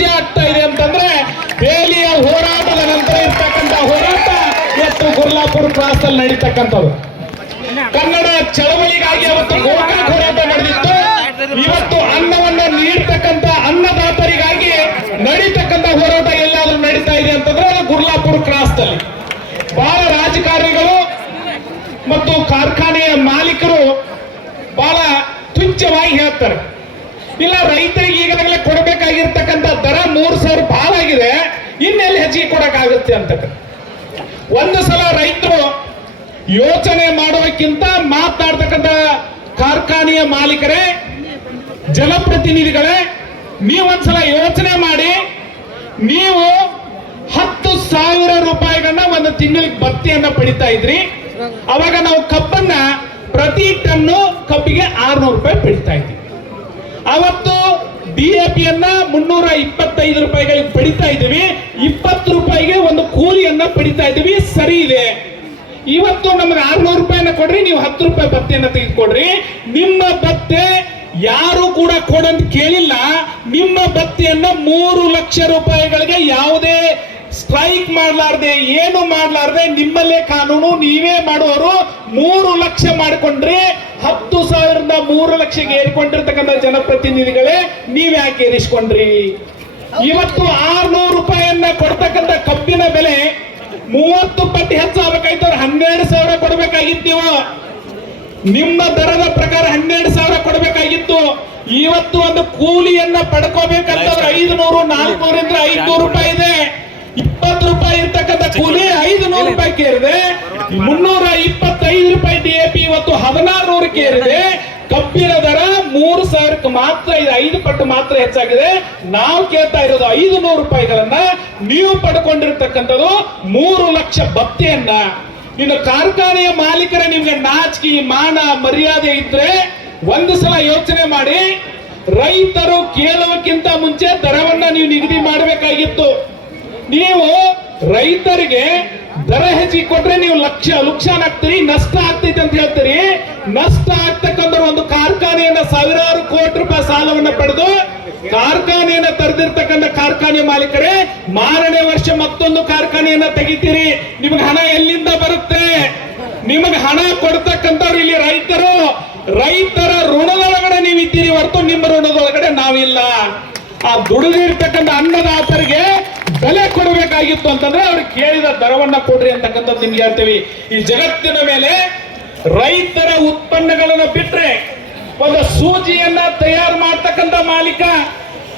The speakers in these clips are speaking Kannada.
ಚರ್ಚೆ ಆಗ್ತಾ ಇದೆ ಅಂತಂದ್ರೆ ಬೇಲಿಯ ಹೋರಾಟದ ನಂತರ ಇರ್ತಕ್ಕಂಥ ಹೋರಾಟ ಇವತ್ತು ಗುರ್ಲಾಪುರ ಕ್ರಾಸ್ ಅಲ್ಲಿ ನಡೀತಕ್ಕಂಥದ್ದು. ಕನ್ನಡ ಚಳವಳಿಗಾಗಿ ಅವತ್ತು ಗೋಕಾಕ್ ಹೋರಾಟ ನಡೆದಿತ್ತು. ಇವತ್ತು ಅನ್ನವನ್ನ ನೀಡ್ತಕ್ಕಂಥ ಅನ್ನದಾತರಿಗಾಗಿ ನಡೀತಕ್ಕಂಥ ಹೋರಾಟ ಎಲ್ಲಾದ್ರೂ ನಡೀತಾ ಇದೆ ಅಂತಂದ್ರೆ ಅದು ಗುರ್ಲಾಪುರ ಕ್ರಾಸ್ ನಲ್ಲಿ. ಬಹಳ ರಾಜಕಾರಣಿಗಳು ಮತ್ತು ಕಾರ್ಖಾನೆಯ ಮಾಲೀಕರು ಬಹಳ ತುಚ್ಛವಾಗಿ ಹೇಳ್ತಾರೆ, ಇಲ್ಲ ರೈತರಿಗೆ ಈಗಾಗಲೇ ಕೊಡಬೇಕಾಗಿರ್ತಕ್ಕಂಥ ದರ 3,000 ಬಹಳ ಆಗಿದೆ, ಇನ್ನೆಲ್ಲಿ ಹೆಚ್ಚಿಗೆ ಕೊಡಕ್ಕಾಗುತ್ತೆ ಅಂತ. ಒಂದು ಸಲ ರೈತರು ಯೋಚನೆ ಮಾಡೋದಕ್ಕಿಂತ ಮಾತನಾಡ್ತಕ್ಕಂಥ ಕಾರ್ಖಾನೆಯ ಮಾಲೀಕರೇ, ಜನಪ್ರತಿನಿಧಿಗಳೇ, ನೀವೊಂದ್ಸಲ ಯೋಚನೆ ಮಾಡಿ, ನೀವು 10,000 ರೂಪಾಯಿಗಳನ್ನ ಒಂದು ತಿಂಗಳಿಗೆ ಭತ್ತೆಯನ್ನ ಪಡಿತಾ ಇದ್ರಿ. ಅವಾಗ ನಾವು ಕಬ್ಬನ್ನ ಪ್ರತಿ ಟನ್ನು ಕಬ್ಬಿಗೆ 600 ರೂಪಾಯಿ ಪಡಿತಾ ಇದ್ವಿ. ಅವತ್ತು DAPಯನ್ನ 325 ರೂಪಾಯಿಗಳಿಗೆ ಪಡಿತಾ ಇದ್ದೀವಿ. 20 ರೂಪಾಯಿಗೆ ಒಂದು ಕೂಲಿಯನ್ನ ಪಡಿತಾ ಇದ್ದೀವಿ, ಸರಿ ಇದೆ. ಇವತ್ತು ನಮ್ಗೆ 600 ರೂಪಾಯಿನ ಕೊಡ್ರಿ, ನೀವು 10 ರೂಪಾಯಿ ಭತ್ತೆಯನ್ನ ತೆಗೆದುಕೊಡ್ರಿ. ನಿಮ್ಮ ಭತ್ತೆ ಯಾರು ಕೂಡ ಕೊಡಂತ ಕೇಳಿಲ್ಲ. ನಿಮ್ಮ ಭತ್ತೆಯನ್ನ 3 ಲಕ್ಷ ರೂಪಾಯಿಗಳಿಗೆ ಯಾವುದೇ ಸ್ಟ್ರೈಕ್ ಮಾಡಲಾರ್ದೆ ಏನು ಮಾಡಲಾರ್ದೆ ನಿಮ್ಮಲ್ಲೇ ಕಾನೂನು ನೀವೇ ಮಾಡುವವರು 3 ಲಕ್ಷ ಮಾಡಿಕೊಂಡ್ರೆ 10,000ರಿಂದ 3 ಲಕ್ಷಕ್ಕೆ ಏರಿಕೊಂಡಿರ್ತಕ್ಕಂಥ ಜನಪ್ರತಿನಿಧಿಗಳೇ ನೀವ್ ಯಾಕೆ ಏರಿಸ್ಕೊಂಡ್ರಿ? ಇವತ್ತು 600 ರೂಪಾಯಿಯನ್ನ ಕೊಡ್ತಕ್ಕಂಥ ಕಬ್ಬಿನ ಬೆಲೆ 30 ಪಟ್ಟು ಹೆಚ್ಚಾಗಬೇಕಾಯ್ತು, 12,000 ಕೊಡಬೇಕಾಗಿತ್ತು. ನೀವು ನಿಮ್ಮ ದರದ ಪ್ರಕಾರ 12,000 ಕೊಡಬೇಕಾಗಿತ್ತು. ಇವತ್ತು ಒಂದು ಕೂಲಿಯನ್ನ ಪಡ್ಕೋಬೇಕಂತಂದ್ರೆ 500, 400ರಿಂದ 500 ರೂಪಾಯಿ ಇದೆ. 20 ರೂಪಾಯಿ ಇರ್ತಕ್ಕಂಥ ಕೂಲಿ 500 ರೂಪಾಯಿ ಏರಿದೆ. 325 ರೂಪಾಯಿ DAP ಇವತ್ತು 1600ಕ್ಕೆ ಏರಿದೆ. ಕಬ್ಬಿನ ದರ 3,000ಕ್ಕೆ ಮಾತ್ರ ಇದೆ, 5 ಪಟ್ಟು ಮಾತ್ರ ಹೆಚ್ಚಾಗಿದೆ. ನಾವು ಕೇಳ್ತಾ ಇರೋದು 500 ರೂಪಾಯಿಗಳನ್ನ ನೀವು ಪಡ್ಕೊಂಡಿರ್ತಕ್ಕಂಥದ್ದು 3 ಲಕ್ಷ ಭತ್ತೆಯನ್ನ. ಇನ್ನು ಕಾರ್ಖಾನೆಯ ಮಾಲೀಕರ ನಿಮ್ಗೆ ನಾಚಿಕೆ ಮಾನ ಮರ್ಯಾದೆ ಇದ್ರೆ ಒಂದು ಸಲ ಯೋಚನೆ ಮಾಡಿ, ರೈತರು ಕೇಳುವಕ್ಕಿಂತ ಮುಂಚೆ ದರವನ್ನ ನೀವು ನಿಗದಿ ಮಾಡಬೇಕಾಗಿತ್ತು. ನೀವು ರೈತರಿಗೆ ದರ ಹೆಚ್ಚಿಗೆ ಕೊಟ್ರೆ ನೀವು ಲುಕ್ಷಾನ್ ಆಗ್ತೀರಿ, ನಷ್ಟ ಆಗ್ತೈತೆ ಅಂತ ಹೇಳ್ತೀರಿ. ನಷ್ಟ ಆಗ್ತಕ್ಕಂಥ ಒಂದು ಕಾರ್ಖಾನೆಯನ್ನ ಸಾವಿರಾರು ಕೋಟಿ ರೂಪಾಯಿ ಸಾಲವನ್ನ ಪಡೆದು ಕಾರ್ಖಾನೆಯನ್ನ ತೆರೆದಿರ್ತಕ್ಕಂಥ ಕಾರ್ಖಾನೆ ಮಾಲೀಕರೇ, ಮಾರನೇ ವರ್ಷ ಮತ್ತೊಂದು ಕಾರ್ಖಾನೆಯನ್ನ ತೆಗಿತೀರಿ. ನಿಮಗೆ ಹಣ ಎಲ್ಲಿಂದ ಬರುತ್ತೆ? ನಿಮಗೆ ಹಣ ಕೊಡ್ತಕ್ಕಂಥವ್ರು ಇಲ್ಲಿ ರೈತರು. ರೈತರ ಋಣದೊಳಗಡೆ ನೀವು ಇದ್ದೀರಿ ಹೊರತು ನಿಮ್ಮ ಋಣದೊಳಗಡೆ ನಾವಿಲ್ಲ. ಆ ದುಡಿದಿರ್ತಕ್ಕಂಥ ಅನ್ನದಾತರಿಗೆ ಬೆಲೆ ಕೊಡಬೇಕಾಗಿತ್ತು ಅಂತಂದ್ರೆ ಅವ್ರಿಗೆ ಕೇಳಿದ ದರವನ್ನ ಕೊಡ್ರಿ ಅಂತಕ್ಕಂಥದ್ದು ನಿಮ್ಗೆ ಹೇಳ್ತೀವಿ. ಈ ಜಗತ್ತಿನ ಮೇಲೆ ರೈತರ ಉತ್ಪನ್ನಗಳನ್ನು ಬಿಟ್ರೆ ಒಂದು ಸೂಜಿಯನ್ನ ತಯಾರು ಮಾಡ್ತಕ್ಕಂಥ ಮಾಲೀಕ,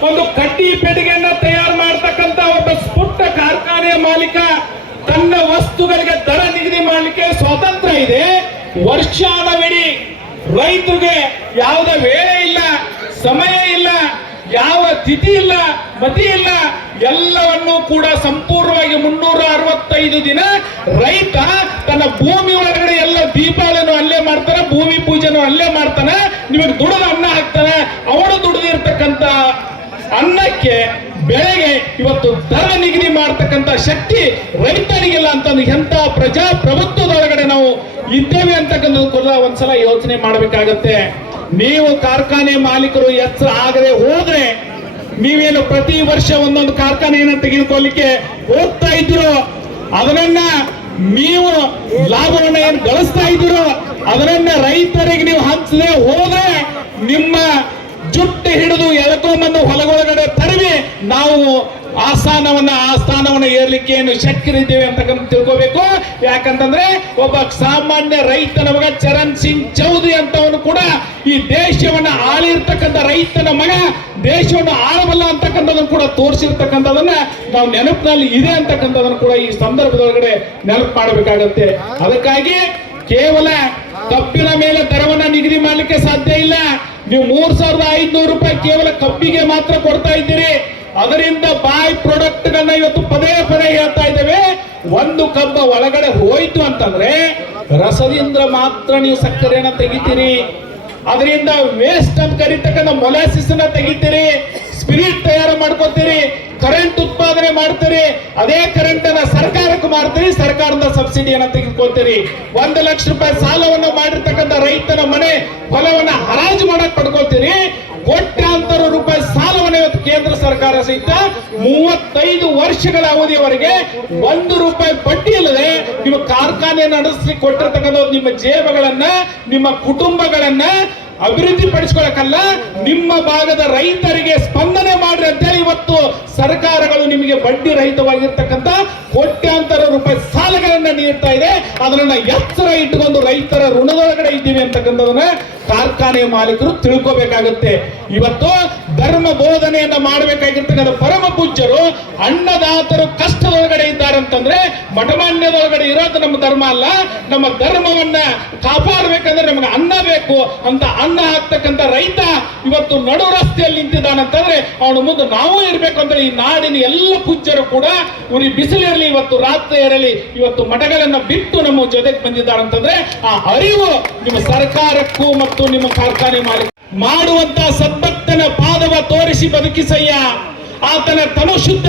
ಒಂದು ಕಡ್ಡಿ ಪೆಟ್ಟಿಗೆಯನ್ನ ತಯಾರು ಮಾಡ್ತಕ್ಕಂಥ ಒಬ್ಬ ಪುಟ್ಟ ಕಾರ್ಖಾನೆಯ ಮಾಲೀಕ ತನ್ನ ವಸ್ತುಗಳಿಗೆ ದರ ನಿಗದಿ ಮಾಡಲಿಕ್ಕೆ ಸ್ವಾತಂತ್ರ್ಯ ಇದೆ. ವರ್ಷಾನವಿಡೀ ರೈತರಿಗೆ ಯಾವುದೇ ವೇಳೆ ಇಲ್ಲ, ಸಮಯ ಇಲ್ಲ, ಯಾವ ತಿಥಿ ಇಲ್ಲ, ಮತಿ ಇಲ್ಲ, ಎಲ್ಲವನ್ನೂ ಕೂಡ ಸಂಪೂರ್ಣವಾಗಿ 365 ದಿನ ರೈತ ತನ್ನ ಭೂಮಿ ಒಳಗಡೆ ಎಲ್ಲ ದೀಪಾವಳಿನೂ ಅಲ್ಲೇ ಮಾಡ್ತಾನೆ, ಭೂಮಿ ಪೂಜೆನೂ ಅಲ್ಲೇ ಮಾಡ್ತಾನೆ, ನಿಮಗೆ ದುಡಿದ ಅನ್ನ ಹಾಕ್ತಾನೆ. ಅವನು ದುಡಿದಿರ್ತಕ್ಕಂಥ ಅನ್ನಕ್ಕೆ ಬೆಳೆಗೆ ಇವತ್ತು ದರ ನಿಗದಿ ಮಾಡ್ತಕ್ಕಂಥ ಶಕ್ತಿ ರೈತರಿಗಿಲ್ಲ ಅಂತಂದು ಎಂತ ಪ್ರಜಾಪ್ರಭುತ್ವದೊಳಗಡೆ ನಾವು ಇದ್ದೇವೆ ಅಂತಕ್ಕಂಥದ್ದು ಕೂಡ ಒಂದ್ಸಲ ಯೋಚನೆ ಮಾಡಬೇಕಾಗತ್ತೆ. ನೀವು ಕಾರ್ಖಾನೆ ಮಾಲೀಕರು ಎಚ್ಚರ ಆಗದೆ ಹೋದ್ರೆ, ನೀವೇನು ಪ್ರತಿ ವರ್ಷ ಒಂದೊಂದು ಕಾರ್ಖಾನೆಯನ್ನ ತೆಗೆದುಕೊಳ್ಳಿಕ್ಕೆ ಹೋಗ್ತಾ ಇದ್ರು, ಅದನ್ನ ನೀವು ಲಾಭವನ್ನ ಏನು ಗಳಿಸ್ತಾ ಇದ್ರು ಅದನ್ನ ರೈತರಿಗೆ ನೀವು ಹಂಚದೆ ಹೋದ್ರೆ ನಿಮ್ಮ ಜುಟ್ಟು ಹಿಡಿದು ಎಳ್ಕೊಂಬಂದು ಹೊಲಗೊಳಗಡೆ ತರವಿ ನಾವು ಆ ಸ್ಥಾನವನ್ನ ಏರ್ಲಿಕ್ಕೆ ಏನು ಶಕ್ಯರಿದ್ದೇವೆ ಅಂತಕ್ಕಂಥ ತಿಳ್ಕೋಬೇಕು. ಯಾಕಂತಂದ್ರೆ ಒಬ್ಬ ಸಾಮಾನ್ಯ ರೈತನ ಮಗ ಚರಣ್ ಸಿಂಗ್ ಚೌಧರಿ ಅಂತವನು ಕೂಡ ಈ ದೇಶವನ್ನ ಆಳಿರ್ತಕ್ಕಂಥ ರೈತನ ಮಗ, ದೇಶವನ್ನು ಆಳಬಲ್ಲ ಅಂತಕ್ಕಂಥದನ್ನು ಕೂಡ ತೋರಿಸಿರ್ತಕ್ಕಂಥದನ್ನ ನಾವು ನೆನಪಿನಲ್ಲಿ ಇದೆ ಅಂತಕ್ಕಂಥದನ್ನು ಕೂಡ ಈ ಸಂದರ್ಭದೊಳಗಡೆ ನೆನಪು ಮಾಡಬೇಕಾಗತ್ತೆ. ಅದಕ್ಕಾಗಿ ಕೇವಲ ಕಬ್ಬಿನ ಮೇಲೆ ದರವನ್ನ ನಿಗದಿ ಮಾಡಲಿಕ್ಕೆ ಸಾಧ್ಯ ಇಲ್ಲ. ನೀವು 3,500 ರೂಪಾಯಿ ಕೇವಲ ಕಬ್ಬಿಗೆ ಮಾತ್ರ ಕೊಡ್ತಾ ಇದ್ದೀರಿ. ಅದರಿಂದ ಬಾಯ್ ಪ್ರಾಡಕ್ಟ್ ಗಳನ್ನ ಇವತ್ತು ಪದೇ ಹೇಳ್ತಾ ಇದ್ದೇವೆ. ಒಂದು ಕಬ್ಬ ಒಳಗಡೆ ಹೋಯ್ತು ಅಂತಂದ್ರೆ ರಸದಿಂದ ಮಾತ್ರ ನೀವು ಸಕ್ಕರೆಯನ್ನ ತೆಗಿತೀರಿ, ಅದರಿಂದ ವೇಸ್ಟ್ ಅಂತ ಕರೀತಕ್ಕಂಥ ಮೊಲಾಸಿಸ್ ಅನ್ನ ತೆಗಿತೀರಿ, ಸ್ಪಿರಿಟ್ ತಯಾರು ಮಾಡ್ಕೋತೀರಿ, ಕರೆಂಟ್ ಉತ್ಪಾದನೆ ಮಾಡ್ತೀರಿ. ಅದೇ ಕರೆಂಟ್ ಅನ್ನ ಸರ್ಕಾರಕ್ಕೆ ಮಾರ್ತೀರಿ, ಸರ್ಕಾರದ ಸಬ್ಸಿಡಿಯನ್ನ ತೆಗೆದುಕೊಳ್ತೀರಿ. 1 ಲಕ್ಷ ರೂಪಾಯಿ ಸಾಲವನ್ನು ಮಾಡಿರ್ತಕ್ಕಂಥ ರೈತನ ಮನೆ ಹೊಲವನ್ನ ಹರಾಜು ಮಾಡಕ್ ಪಡ್ಕೊಳ್ತೀರಿ. ಕೋಟ್ಯಾಂತರ ರೂಪಾಯಿ ಸಾಲವನ್ನು ಇವತ್ತು ಕೇಂದ್ರ ಸರ್ಕಾರ ಸಹಿತ 35 ವರ್ಷಗಳ ಅವಧಿಯವರೆಗೆ 1 ರೂಪಾಯಿ ಬಡ್ಡಿ ಇಲ್ಲದೆ ನಿಮ್ಮ ಕಾರ್ಖಾನೆ ನಡೆಸಲಿಕ್ಕೆ ಕೊಟ್ಟಿರ್ತಕ್ಕಂಥ ನಿಮ್ಮ ಜೇಬುಗಳನ್ನ, ನಿಮ್ಮ ಕುಟುಂಬಗಳನ್ನ ಅಭಿವೃದ್ಧಿ ಪಡಿಸ್ಕೊಳ್ಳಕ್ಕಲ್ಲ, ನಿಮ್ಮ ಭಾಗದ ರೈತರಿಗೆ ಸ್ಪಂದನೆ ಮಾಡ್ರಿ ಅಂತೇಳಿ ಇವತ್ತು ಸರ್ಕಾರಗಳು ನಿಮಗೆ ಬಡ್ಡಿ ರಹಿತವಾಗಿರ್ತಕ್ಕಂಥ ಕೋಟ್ಯಾಂತರ ರೂಪಾಯಿ ಸಾಲಗಳನ್ನ ನೀಡ್ತಾ ಇದೆ. ಅದನ್ನ ಎಚ್ಚರ ಇಟ್ಟುಕೊಂಡು ರೈತರ ಋಣದೊಳಗಡೆ ಇದ್ದೀವಿ ಅಂತಕ್ಕಂಥದನ್ನ ಕಾರ್ಖಾನೆ ಮಾಲೀಕರು ತಿಳ್ಕೋಬೇಕಾಗುತ್ತೆ. ಇವತ್ತು ಧರ್ಮ ಬೋಧನೆಯನ್ನ ಮಾಡಬೇಕಾಗಿರ್ತಕ್ಕಂಥ ಪರಮ ಪೂಜ್ಯರು ಅನ್ನದಾತರು ಕಷ್ಟದೊಳಗಡೆ ಇದ್ದಾರೆ ಅಂತಂದ್ರೆ ಮಠಮಾನ್ಯದೊಳಗಡೆ ಇರೋದು ನಮ್ಮ ಧರ್ಮ ಅಲ್ಲ. ನಮ್ಮ ಧರ್ಮವನ್ನ ಕಾಪಾಡಬೇಕಂದ್ರೆ ನಮಗೆ ಅನ್ನ ಬೇಕು ಅಂತ ಅನ್ನ ಹಾಕ್ತಕ್ಕಂಥ ರೈತ ಇವತ್ತು ನಡು ರಸ್ತೆಯಲ್ಲಿ ನಿಂತಿದ್ದಾನಂತಂದ್ರೆ ಅವನ ಮುಂದೆ ನಾವು ಇರ್ಬೇಕು ಅಂದ್ರೆ ಈ ನಾಡಿನ ಎಲ್ಲ ಪೂಜ್ಯರು ಕೂಡ ಉರಿ ಬಿಸಿಲಿರಲಿ, ಇವತ್ತು ರಾತ್ರಿ ಇರಲಿ, ಇವತ್ತು ಮಠಗಳನ್ನ ಬಿಟ್ಟು ನಮ್ಮ ಜೊತೆಗೆ ಬಂದಿದ್ದಾರೆ ಅಂತಂದ್ರೆ ಆ ಅರಿವು ನಿಮ್ಮ ಸರ್ಕಾರಕ್ಕೂ ಮತ್ತು ನಿಮ್ಮ ಕಾರ್ಖಾನೆ ಮಾಲೀಕ ಮಾಡುವಂತ ಸದ್ಭಕ್ತನ ಪಾದವ ತೋರಿಸಿ ಬದುಕಿಸಯ್ಯ. ಆತನ ತನು ಶುದ್ಧ,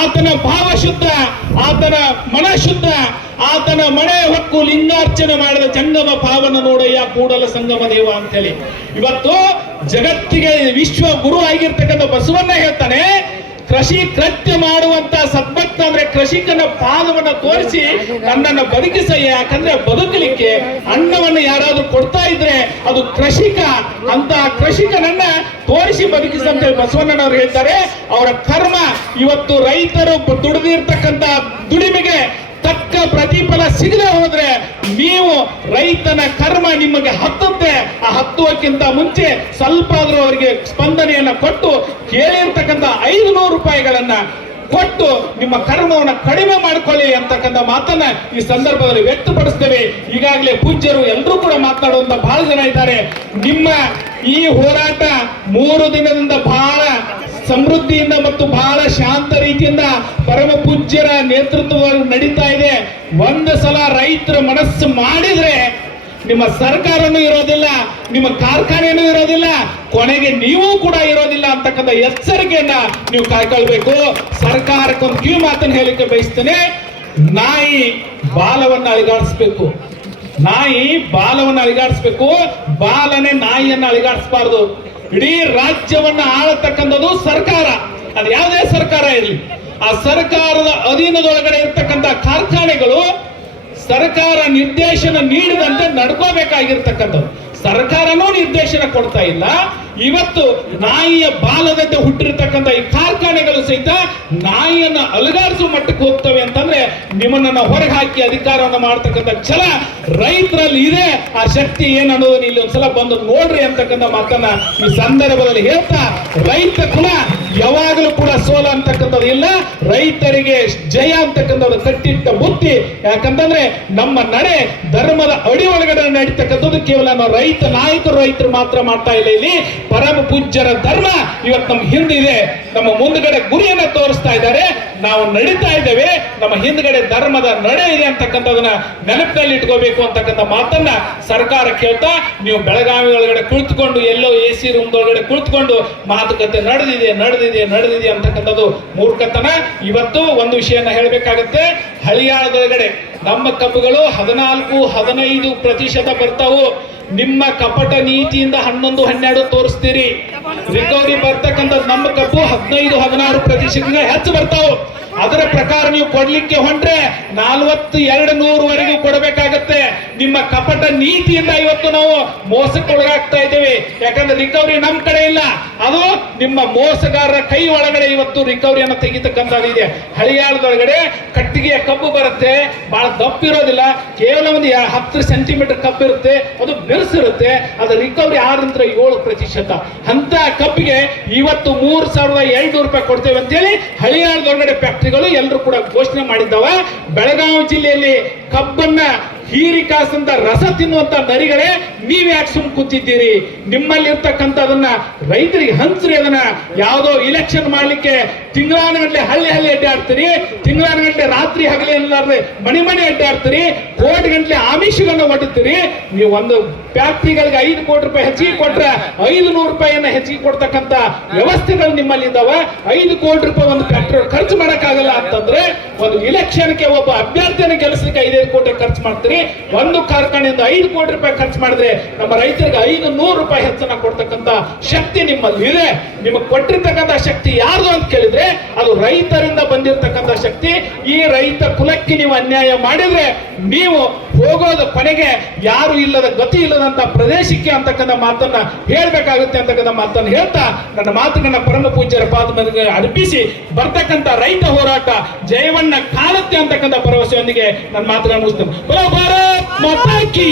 ಆತನ ಭಾವ ಶುದ್ಧ, ಆತನ ಮನ ಶುದ್ಧ, ಆತನ ಮನೆ ಹೊಕ್ಕು ಲಿಂಗಾರ್ಚನೆ ಮಾಡಿದ ಜಂಗಮ ಪಾವನ ನೋಡಯ್ಯ ಕೂಡಲ ಸಂಗಮ ದೇವ ಅಂತೇಳಿ ಇವತ್ತು ಜಗತ್ತಿಗೆ ವಿಶ್ವ ಗುರು ಆಗಿರ್ತಕ್ಕಂಥ ಬಸವಣ್ಣ ಹೇಳ್ತಾನೆ, ಕೃಷಿ ಕೃತ್ಯ ಮಾಡುವಂತ ಸದ್ಭಕ್ತ ಅಂದ್ರೆ ಕೃಷಿಕನ ಪಾದವನ್ನ ತೋರಿಸಿ ನನ್ನನ್ನು ಬದುಕಿಸಯ್ಯ. ಯಾಕಂದ್ರೆ ಬದುಕಲಿಕ್ಕೆ ಅನ್ನವನ್ನು ಯಾರಾದ್ರೂ ಕೊಡ್ತಾ ಇದ್ರೆ ಅದು ಕೃಷಿಕ ಅಂತ ಕೃಷಿಕನನ್ನ ತೋರಿಸಿ ಬದುಕಿಸಂತ ಬಸವಣ್ಣನವರು ಹೇಳ್ತಾರೆ. ಅವರ ಕರ್ಮ ಇವತ್ತು ರೈತರು ದುಡಿದಿರ್ತಕ್ಕಂಥ ದುಡಿಮೆಗೆ ತಕ್ಕ ಪ್ರತಿಫಲ ಸಿಗದೆ ಹೋದ್ರೆ ನೀವು ರೈತನ ಕರ್ಮ ನಿಮಗೆ ಹತ್ತುತ್ತೆ. ಆ ಹತ್ತುವಕ್ಕಿಂತ ಮುಂಚೆ ಸ್ವಲ್ಪ ಆದ್ರೂ ಅವರಿಗೆ ಸ್ಪಂದನೆಯನ್ನ ಕೊಟ್ಟು ಕೇಳಿರ್ತಕ್ಕಂಥ 500 ರೂಪಾಯಿಗಳನ್ನ ಕೊಟ್ಟು ನಿಮ್ಮ ಕರ್ಮವನ್ನು ಕಡಿಮೆ ಮಾಡಿಕೊಳ್ಳಿ ಅಂತಕ್ಕಂಥ ಮಾತನ್ನ ಈ ಸಂದರ್ಭದಲ್ಲಿ ವ್ಯಕ್ತಪಡಿಸ್ತೇವೆ. ಈಗಾಗಲೇ ಪೂಜ್ಯರು ಎಲ್ಲರೂ ಕೂಡ ಮಾತನಾಡುವಂತ ಬಹಳ ಜನ ಇದ್ದಾರೆ. ನಿಮ್ಮ ಈ ಹೋರಾಟ 3 ದಿನದಿಂದ ಬಹಳ ಸಮೃದ್ಧಿಯಿಂದ ಮತ್ತು ಬಹಳ ಶಾಂತ ರೀತಿಯಿಂದ ಪರಮ ಪೂಜ್ಯರ ನೇತೃತ್ವದಲ್ಲಿ ನಡೀತಾ ಇದೆ. ಒಂದು ಸಲ ರೈತರ ಮನಸ್ಸು ಮಾಡಿದ್ರೆ ನಿಮ್ಮ ಸರ್ಕಾರನೂ ಇರೋದಿಲ್ಲ, ನಿಮ್ಮ ಕಾರ್ಖಾನೆನೂ ಇರೋದಿಲ್ಲ, ಕೊನೆಗೆ ನೀವು ಕೂಡ ಇರೋದಿಲ್ಲ ಅಂತಕ್ಕಂಥ ಎಚ್ಚರಿಕೆಯನ್ನ ನೀವು ಕಾಯ್ಕೊಳ್ಬೇಕು. ಸರ್ಕಾರಕ್ಕೊಂದು ಕಿವಿ ಮಾತನ್ನು ಹೇಳಿಕೆ ಬಯಸ್ತೇನೆ. ನಾಯಿ ಬಾಲವನ್ನ ಅಳಿಗಾಡಿಸ್ಬೇಕು, ನಾಯಿ ಬಾಲವನ್ನ ಅಳಿಗಾಡಿಸ್ಬೇಕು, ಬಾಲನೆ ನಾಯಿಯನ್ನ ಅಳಿಗಾಡಿಸಬಾರ್ದು. ಇಡೀ ರಾಜ್ಯವನ್ನ ಆಳತಕ್ಕಂಥದ್ದು ಸರ್ಕಾರ, ಅದು ಯಾವುದೇ ಸರ್ಕಾರ ಇರಲಿ. ಆ ಸರ್ಕಾರದ ಅಧೀನದೊಳಗಡೆ ಇರ್ತಕ್ಕಂಥ ಕಾರ್ಖಾನೆಗಳು ಸರ್ಕಾರ ನಿರ್ದೇಶನ ನೀಡಿದಂತೆ ನಡ್ಕೋಬೇಕಾಗಿರ್ತಕ್ಕಂಥದ್ದು. ಸರ್ಕಾರನೂ ನಿರ್ದೇಶನ ಕೊಡ್ತಾ ಇಲ್ಲ. ಇವತ್ತು ನಾಯಿಯ ಬಾಲದಂತೆ ಹುಟ್ಟಿರ್ತಕ್ಕಂಥ ಈ ಕಾರ್ಖಾನೆಗಳು ಸಹಿತ ನಾಯಿಯನ್ನ ಅಲುಗಾಡಿಸುವ ಮಟ್ಟಕ್ಕೆ ಹೋಗ್ತವೆ ಅಂತಂದ್ರೆ ನಿಮ್ಮನ್ನ ಹೊರಗೆ ಹಾಕಿ ಅಧಿಕಾರವನ್ನು ಮಾಡ್ತಕ್ಕಂಥ ಛಲ ರೈತರಲ್ಲಿ ಇದೆ. ಆ ಶಕ್ತಿ ಏನನ್ನೋದನ್ನ ಇಲ್ಲಿ ಒಂದ್ಸಲ ಬಂದು ನೋಡ್ರಿ ಅಂತಕ್ಕಂಥ ಮಾತನ್ನ ಈ ಸಂದರ್ಭದಲ್ಲಿ ಹೇಳ್ತಾ, ರೈತ ಕುಲ ಯಾವಾಗಲೂ ಕೂಡ ಸೋಲ ಅಂತಕ್ಕಂಥದ್ದು ಇಲ್ಲ, ರೈತರಿಗೆ ಜಯ ಅಂತಕ್ಕಂಥದ್ದು ಕಟ್ಟಿಟ್ಟ ಬುದ್ಧಿ. ಯಾಕಂತಂದ್ರೆ ನಮ್ಮ ನಡೆ ಧರ್ಮದ ಅಡಿ ಒಳಗಡೆ ನಡೀತಕ್ಕಂಥದ್ದು ಕೇವಲ ನಾವು ರೈತ ನಾಯಕರು ರೈತರು ಮಾತ್ರ ಮಾಡ್ತಾ ಇಲ್ಲ. ಇಲ್ಲಿ ಪರಮ ಪೂಜ್ಯರ ಧರ್ಮ ಇವತ್ತು ನಮ್ಮ ಹಿಂದಿದೆ, ನಮ್ಮ ಮುಂದ್ಗಡೆ ಗುರಿಯನ್ನ ತೋರಿಸ್ತಾ ಇದ್ದಾರೆ. ನಾವು ನಡೀತಾ ಇದ್ದೇವೆ, ನಮ್ಮ ಹಿಂದ್ಗಡೆ ಧರ್ಮದ ನಡೆ ಇದೆ ಅಂತಕ್ಕಂಥದನ್ನ ನೆನಪಿನಲ್ಲಿ ಇಟ್ಕೋಬೇಕು ಅಂತಕ್ಕಂಥ ಮಾತನ್ನ ಸರ್ಕಾರ ಕೇಳ್ತಾ, ನೀವು ಬೆಳಗಾವಿ ಒಳಗಡೆ ಕುಳಿತುಕೊಂಡು ಎಲ್ಲೋ AC ರೂಮ್ ಒಳಗಡೆ ಕುಳಿತುಕೊಂಡು ಮಾತುಕತೆ ನಡೆದಿದೆ ಅಂತಕ್ಕಂಥದ್ದು ಮೂರ್ಖತನ. ಇವತ್ತು ಒಂದು ವಿಷಯನ ಹೇಳಬೇಕಾಗುತ್ತೆ. ಹಳಿಯಾಳದೊಳಗಡೆ ನಮ್ಮ ಕಬ್ಬುಗಳು 14-15% ಬರ್ತಾವು. ನಿಮ್ಮ ಕಪಟ ನೀತಿಯಿಂದ 11-12 ತೋರಿಸ್ತೀರಿ. ರಿಕವರಿ ಬರ್ತಕ್ಕಂಥದ್ದು ನಮ್ಮ ಕಬ್ಬು 15-16% ಹೆಚ್ಚು ಬರ್ತಾವು. ಅದರ ಪ್ರಕಾರ ನೀವು ಕೊಡ್ಲಿಕ್ಕೆ ಹೊಂಟ್ರೆ 4200 ಕೊಡಬೇಕಾಗತ್ತೆ. ನಿಮ್ಮ ಕಪಟ ನೀತಿಯಿಂದ ಇವತ್ತು ನಾವು ಮೋಸಕ್ಕೆ ಒಳಗಾಗ್ತಾ ಇದ್ದೇವೆ. ಯಾಕಂದ್ರೆ ರಿಕವರಿ ನಮ್ಮ ಕಡೆ ಇಲ್ಲ, ಅದು ನಿಮ್ಮ ಮೋಸಗಾರರ ಕೈ ಒಳಗಡೆ ಇವತ್ತು ರಿಕವರಿಯನ್ನು ತೆಗಿತಕ್ಕಂಥದ್ದು ಇದೆ. ಹಳಿಯಾಳದೊಳಗಡೆ ಕಟ್ಟಿಗೆಯ ಕಬ್ಬು ಬರುತ್ತೆ, ಬಹಳ ದಪ್ಪ ಇರೋದಿಲ್ಲ, ಕೇವಲ ಒಂದು 10 ಸೆಂಟಿಮೀಟರ್ ಕಬ್ಬು ಇರುತ್ತೆ, ಅದು ಬೆರೆಸಿರುತ್ತೆ. ಅದು ರಿಕವರಿ 6-7%. ಅಂತ ಕಬ್ಬಿಗೆ ಇವತ್ತು 3200 ರೂಪಾಯಿ ಕೊಡ್ತೇವೆ ಅಂತೇಳಿ ಹಳಿಯಾಳದೊಳಗಡೆ ಫ್ಯಾಕ್ಟರಿಗಳು ಎಲ್ಲರೂ ಕೂಡ ಘೋಷಣೆ ಮಾಡಿದ್ದಾವೆ. ಬೆಳಗಾವಿ ಜಿಲ್ಲೆಯಲ್ಲಿ ಕಬ್ಬನ್ನ ಹೀರಿ ಕಾಸಂತ ರಸ ತಿನ್ನುವಂತ ನರಿಗಳೇ ನೀವ್ ಯಾಕೆ ಸುಮ್ ಕೂತಿದ್ದೀರಿ? ನಿಮ್ಮಲ್ಲಿ ಇರ್ತಕ್ಕಂಥದನ್ನ ರೈತರಿಗೆ ಹಂಚ್ರಿ. ಅದನ್ನ ಯಾವುದೋ ಇಲೆಕ್ಷನ್ ಮಾಡ್ಲಿಕ್ಕೆ ತಿಂಗಳಾನುಗಟ್ಲೆ ಹಳ್ಳಿ ಅಡ್ಡಾಡ್ತೀರಿ, ತಿಂಗಳಾನುಗಟ್ಲೆ ರಾತ್ರಿ ಹಗಲಿ ಎಲ್ಲಾರ್ರೆ ಮನೆ ಅಡ್ಡಾಡ್ತೀರಿ, ಕೋಟಿ ಗಂಟ್ಲೆ ಆಮಿಷಗಳನ್ನ ಒಡ್ಡುತ್ತೀರಿ. ನೀವು ಒಂದು ಫ್ಯಾಕ್ಟ್ರಿಗಳಿಗೆ 5 ಕೋಟಿ ರೂಪಾಯಿ ಹೆಚ್ಚಿಗೆ ಕೊಟ್ರೆ 500 ರೂಪಾಯಿಯನ್ನ ಹೆಚ್ಚಿಗೆ ಕೊಡ್ತಕ್ಕಂತ ವ್ಯವಸ್ಥೆಗಳು ನಿಮ್ಮಲ್ಲಿ ಇದ್ದಾವೆ. 5 ಕೋಟಿ ರೂಪಾಯಿ ಒಂದು ಫ್ಯಾಕ್ಟ್ರಿ ಖರ್ಚು ಮಾಡಕ್ಕಾಗಲ್ಲ ಅಂತಂದ್ರೆ ಒಂದು ಇಲೆಕ್ಷನ್ಗೆ ಒಬ್ಬ ಅಭ್ಯರ್ಥಿಯನ್ನು ಗೆಲ್ಲಿಸಲಿಕ್ಕೆ 5 ಕೋಟಿ ಖರ್ಚು ಮಾಡ್ತೀರಿ. ಒಂದು ಕಾರ್ಖಾನೆಯಿಂದ 5 ಕೋಟಿ ರೂಪಾಯಿ ಖರ್ಚು ಮಾಡಿದ್ರೆ ನಮ್ಮ ರೈತರಿಗೆ 500 ರೂಪಾಯಿ ಹೆಚ್ಚನ್ನ ಕೊಡ್ತಕ್ಕಂತ ಶಕ್ತಿ ನಿಮ್ಮಲ್ಲಿ ಇದೆ. ನಿಮಗೆ ಕೊಟ್ಟಿರ್ತಕ್ಕಂಥ ಶಕ್ತಿ ಯಾರ್ದು ಅಂತ ಕೇಳಿದ್ರೆ ಅದು ರೈತರಿಂದ ಬಂದಿರತಕ್ಕಂಥ ಶಕ್ತಿ. ಈ ರೈತ ಕುಲಕ್ಕೆ ನೀವು ಅನ್ಯಾಯ ಮಾಡಿದ್ರೆ ನೀವು ಹೋಗೋದು ಕೊನೆಗೆ ಯಾರು ಇಲ್ಲದ ಗತಿ ಇಲ್ಲದಂತ ಪ್ರದೇಶಕ್ಕೆ ಅಂತಕ್ಕಂಥ ಮಾತನ್ನ ಹೇಳ್ಬೇಕಾಗುತ್ತೆ ಅಂತಕ್ಕಂಥ ಮಾತನ್ನು ಹೇಳ್ತಾ ನನ್ನ ಮಾತುಗಳನ್ನ ಪರಮ ಪೂಜ್ಯರ ಪಾದಗಳಿಗೆ ಅರ್ಪಿಸಿ ಬರ್ತಕ್ಕಂಥ ರೈತ ಹೋರಾಟ ಜಯವನ್ನ ಕಾಲುತ್ತೆ ಅಂತಕ್ಕಂಥ ಭರವಸೆಯೊಂದಿಗೆ ನನ್ನ ಮಾತುಗಳನ್ನು ಮುಗಿಸ್ತೇನೆ. ಭಾರತ್ ಮಾತಾ ಕಿ